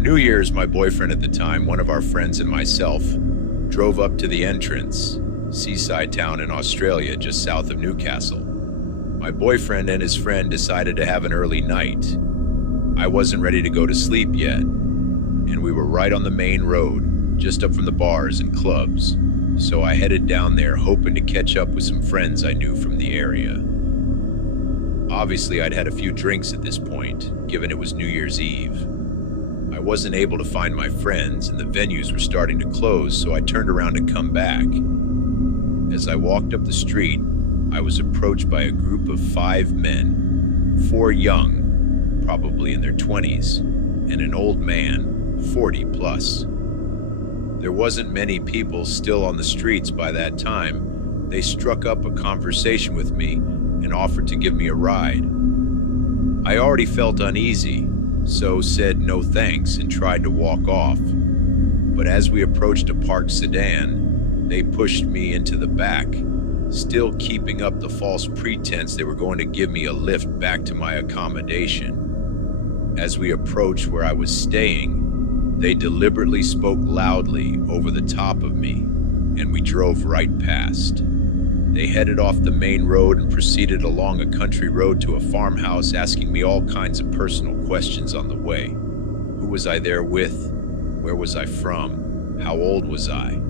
New Year's, my boyfriend at the time, one of our friends, and myself drove up to the entrance, seaside town in Australia just south of Newcastle. My boyfriend and his friend decided to have an early night. I wasn't ready to go to sleep yet, and we were right on the main road, just up from the bars and clubs, so I headed down there hoping to catch up with some friends I knew from the area. Obviously, I'd had a few drinks at this point, given it was New Year's Eve. I wasn't able to find my friends, and the venues were starting to close, so I turned around to come back. As I walked up the street, I was approached by a group of 5 men, 4 young, probably in their 20s, and an old man, 40 plus. There wasn't many people still on the streets by that time. They struck up a conversation with me and offered to give me a ride. I already felt uneasy, so said no thanks and tried to walk off. But as we approached a parked sedan, they pushed me into the back, still keeping up the false pretense they were going to give me a lift back to my accommodation. As we approached where I was staying, they deliberately spoke loudly over the top of me, and we drove right past. They headed off the main road and proceeded along a country road to a farmhouse, asking me all kinds of personal questions on the way. Who was I there with? Where was I from? How old was I?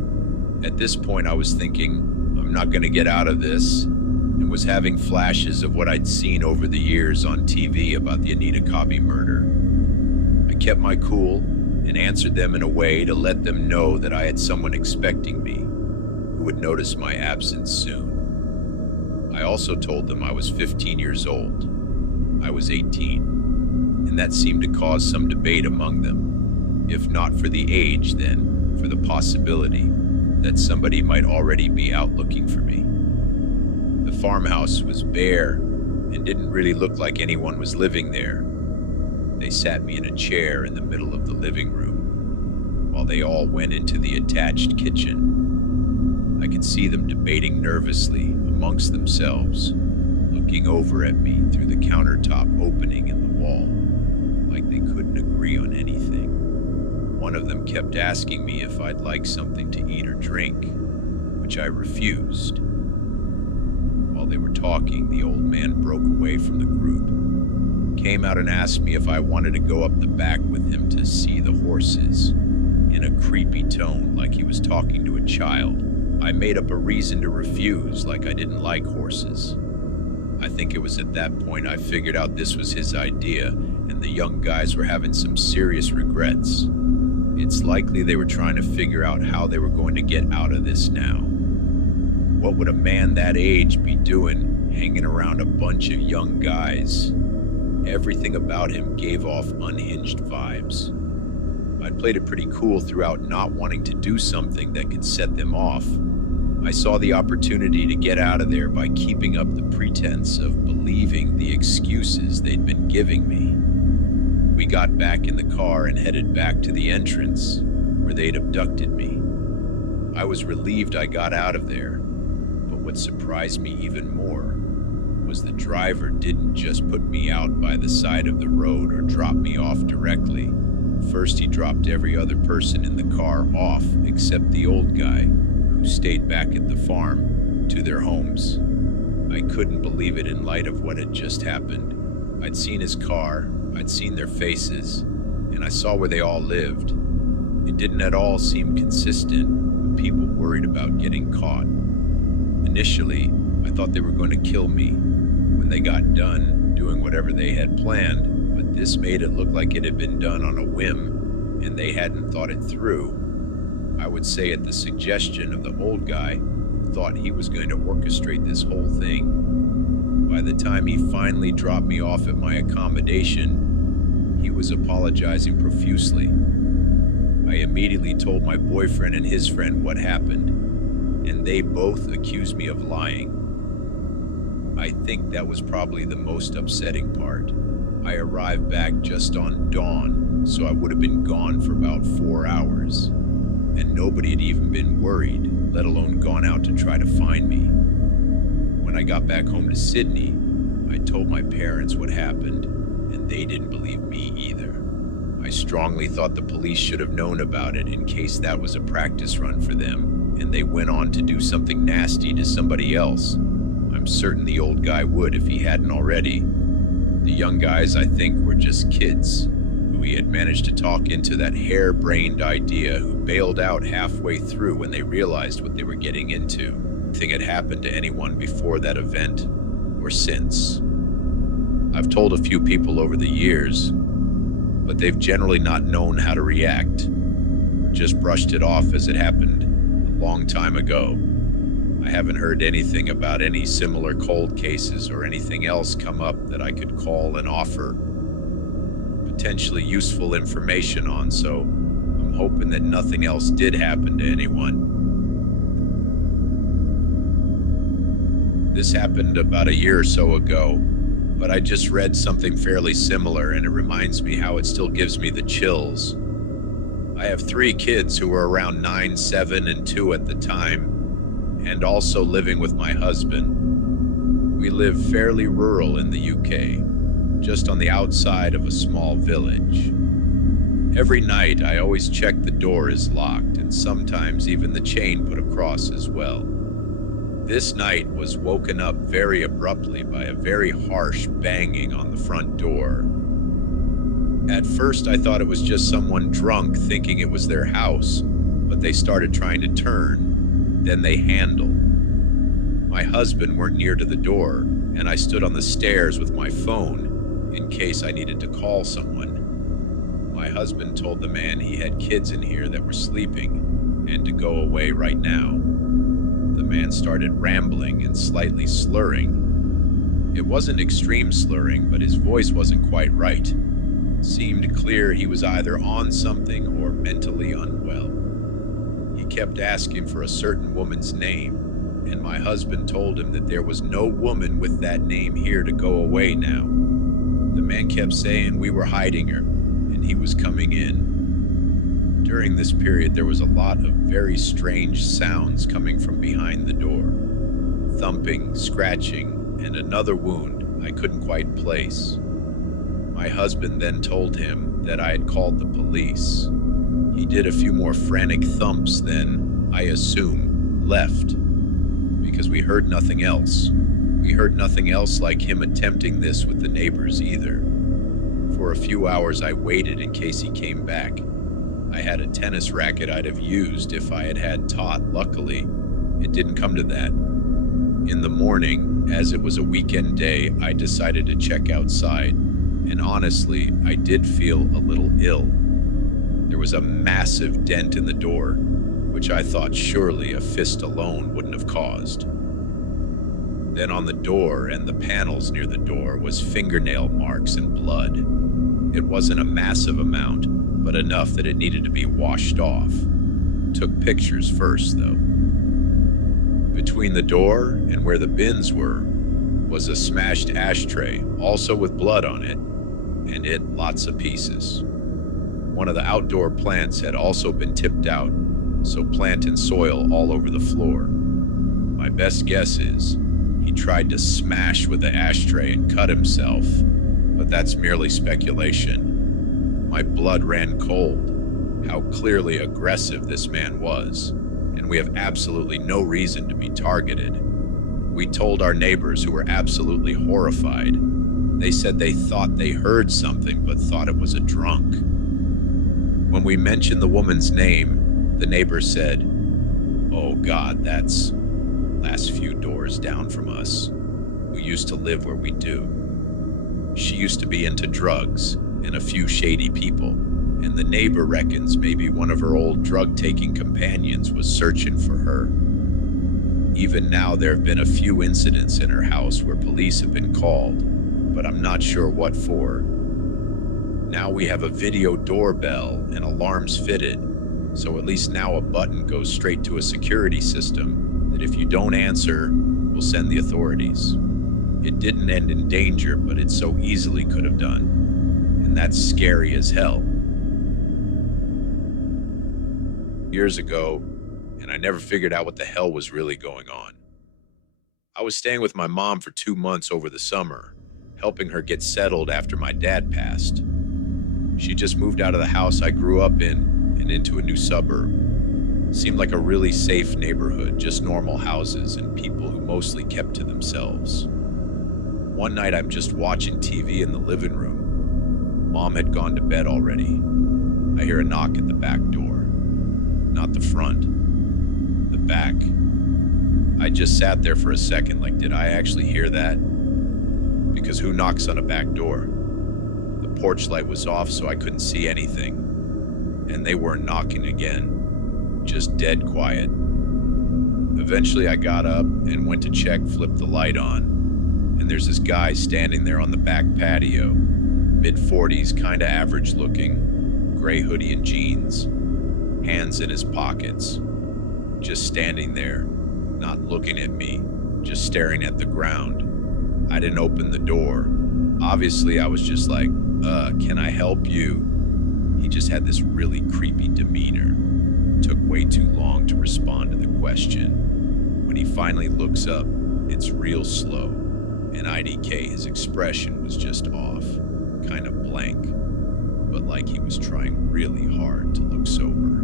At this point, I was thinking, I'm not going to get out of this, and was having flashes of what I'd seen over the years on TV about the UnicornsnRainbowz murder. I kept my cool and answered them in a way to let them know that I had someone expecting me, who would notice my absence soon. I also told them I was 15 years old. I was 18, and that seemed to cause some debate among them. If not for the age, then for the possibility that somebody might already be out looking for me. The farmhouse was bare and didn't really look like anyone was living there. They sat me in a chair in the middle of the living room while they all went into the attached kitchen. I could see them debating nervously amongst themselves, looking over at me through the countertop opening in the wall, like they couldn't agree on anything. One of them kept asking me if I'd like something to eat or drink, which I refused. While they were talking, the old man broke away from the group, came out and asked me if I wanted to go up the back with him to see the horses, in a creepy tone like he was talking to a child. I made up a reason to refuse, like I didn't like horses. I think it was at that point I figured out this was his idea, and the young guys were having some serious regrets. It's likely they were trying to figure out how they were going to get out of this now. What would a man that age be doing hanging around a bunch of young guys? Everything about him gave off unhinged vibes. I'd played it pretty cool throughout, not wanting to do something that could set them off. I saw the opportunity to get out of there by keeping up the pretense of believing the excuses they'd been giving me. We got back in the car and headed back to the entrance where they'd abducted me. I was relieved I got out of there, but what surprised me even more was the driver didn't just put me out by the side of the road or drop me off directly. First, he dropped every other person in the car off except the old guy, who stayed back at the farm, to their homes. I couldn't believe it in light of what had just happened. I'd seen his car, I'd seen their faces, and I saw where they all lived. It didn't at all seem consistent with people worried about getting caught. Initially, I thought they were going to kill me when they got done doing whatever they had planned, but this made it look like it had been done on a whim, and they hadn't thought it through. I would say at the suggestion of the old guy who thought he was going to orchestrate this whole thing. By the time he finally dropped me off at my accommodation, he was apologizing profusely. I immediately told my boyfriend and his friend what happened, and they both accused me of lying. I think that was probably the most upsetting part. I arrived back just on dawn, so I would have been gone for about 4 hours, and nobody had even been worried, let alone gone out to try to find me. When I got back home to Sydney, I told my parents what happened, and they didn't believe me either. I I strongly thought the police should have known about it in case that was a practice run for them, and they went on to do something nasty to somebody else. I'm certain the old guy would if he hadn't already. The young guys, I think, were just kids who he had managed to talk into that harebrained idea, who bailed out halfway through when they realized what they were getting into. Nothing had happened to anyone before that event or since. I've told a few people over the years, but they've generally not known how to react, or just brushed it off as it happened a long time ago. I haven't heard anything about any similar cold cases or anything else come up that I could call and offer potentially useful information on, so I'm hoping that nothing else did happen to anyone. This happened about a year or so ago, but I just read something fairly similar, and it reminds me how it still gives me the chills. I have 3 kids who were around 9, 7, and 2 at the time, and also living with my husband. We live fairly rural in the UK, just on the outside of a small village. Every night, I always check the door is locked, and sometimes even the chain put across as well. This night was woken up very abruptly by a very harsh banging on the front door. At first, I thought it was just someone drunk thinking it was their house, but they started trying to turn. Then they handled. My husband weren't near to the door, and I stood on the stairs with my phone in case I needed to call someone. My husband told the man he had kids in here that were sleeping and to go away right now. The man started rambling and slightly slurring. It wasn't extreme slurring, but his voice wasn't quite right. It seemed clear he was either on something or mentally unwell. He kept asking for a certain woman's name, and my husband told him that there was no woman with that name here to go away now. The man kept saying we were hiding her, and he was coming in. During this period, there was a lot of very strange sounds coming from behind the door. Thumping, scratching, and another wound I couldn't quite place. My husband then told him that I had called the police. He did a few more frantic thumps, then, I assume, left. Because we heard nothing else. We heard nothing else like him attempting this with the neighbors either. For a few hours I waited in case he came back. I had a tennis racket I'd have used if I had had taught. Luckily, it didn't come to that. In the morning, as it was a weekend day, I decided to check outside. And honestly, I did feel a little ill. There was a massive dent in the door, which I thought surely a fist alone wouldn't have caused. Then on the door and the panels near the door was fingernail marks and blood. It wasn't a massive amount, but enough that it needed to be washed off. Took pictures first, though. Between the door and where the bins were was a smashed ashtray, also with blood on it, and it lots of pieces. One of the outdoor plants had also been tipped out, so plant and soil all over the floor. My best guess is he tried to smash with the ashtray and cut himself, but that's merely speculation. My blood ran cold. How clearly aggressive this man was, and we have absolutely no reason to be targeted. We told our neighbors, who were absolutely horrified. They said they thought they heard something, but thought it was a drunk. When we mentioned the woman's name, the neighbor said, "Oh God, that's last few doors down from us, who used to live where we do. She used to be into drugs and a few shady people, and the neighbor reckons maybe one of her old drug-taking companions was searching for her. Even now, there have been a few incidents in her house where police have been called, but I'm not sure what for. Now we have a video doorbell and alarms fitted, so at least now a button goes straight to a security system that if you don't answer, will send the authorities. It didn't end in danger, but it so easily could have done, and that's scary as hell." Years ago, and I never figured out what the hell was really going on. I was staying with my mom for 2 months over the summer, helping her get settled after my dad passed. She just moved out of the house I grew up in and into a new suburb. Seemed like a really safe neighborhood, just normal houses and people who mostly kept to themselves. One night I'm just watching TV in the living room. Mom had gone to bed already. I hear a knock at the back door. Not the front, the back. I just sat there for a second like, did I actually hear that? Because who knocks on a back door? The porch light was off so I couldn't see anything. And they weren't knocking again. Just dead quiet. Eventually I got up and went to check, flipped the light on, and there's this guy standing there on the back patio, mid-40s, kinda average looking, gray hoodie and jeans, hands in his pockets, just standing there, not looking at me, just staring at the ground. I didn't open the door. Obviously I was just like, can I help you? He just had this really creepy demeanor. Took way too long to respond to the question. When he finally looks up, it's real slow, and IDK, his expression was just off, kind of blank, but like he was trying really hard to look sober.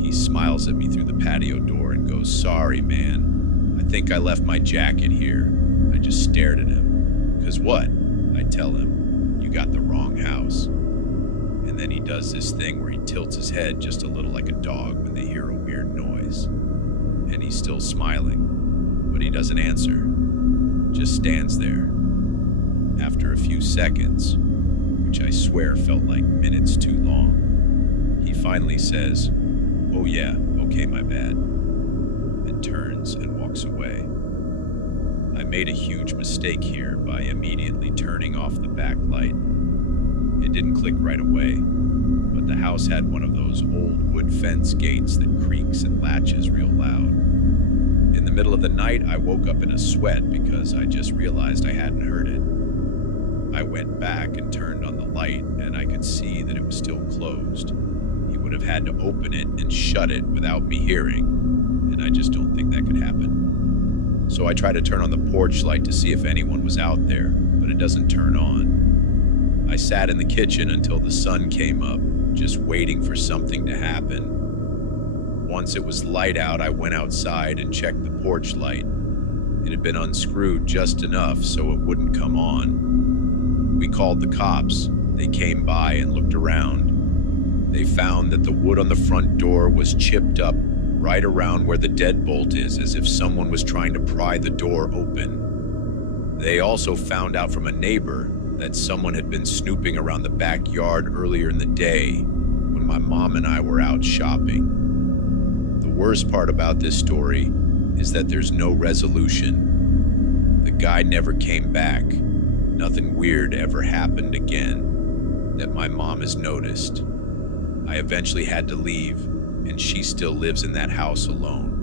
He smiles at me through the patio door and goes, "Sorry, man. I think I left my jacket here." I just stared at him. "'Cause what?" I tell him. "You got the wrong house." And then he does this thing where he tilts his head just a little like a dog when they hear a weird noise. And he's still smiling, but he doesn't answer. Just stands there. After a few seconds, which I swear felt like minutes too long, he finally says, "Oh yeah, okay, my bad," and turns and walks away. I made a huge mistake here by immediately turning off the back light. It didn't click right away, but the house had one of those old wood fence gates that creaks and latches real loud. In the middle of the night, I woke up in a sweat because I just realized I hadn't heard it. I went back and turned on the light, and I could see that it was still closed. He would have had to open it and shut it without me hearing, and I just don't think that could happen. So I try to turn on the porch light to see if anyone was out there, but it doesn't turn on. I sat in the kitchen until the sun came up, just waiting for something to happen. Once it was light out, I went outside and checked the porch light. It had been unscrewed just enough so it wouldn't come on. We called the cops. They came by and looked around. They found that the wood on the front door was chipped up right around where the deadbolt is, as if someone was trying to pry the door open. They also found out from a neighbor that someone had been snooping around the backyard earlier in the day when my mom and I were out shopping. The worst part about this story is that there's no resolution. The guy never came back. Nothing weird ever happened again that my mom has noticed. I eventually had to leave, and she still lives in that house alone.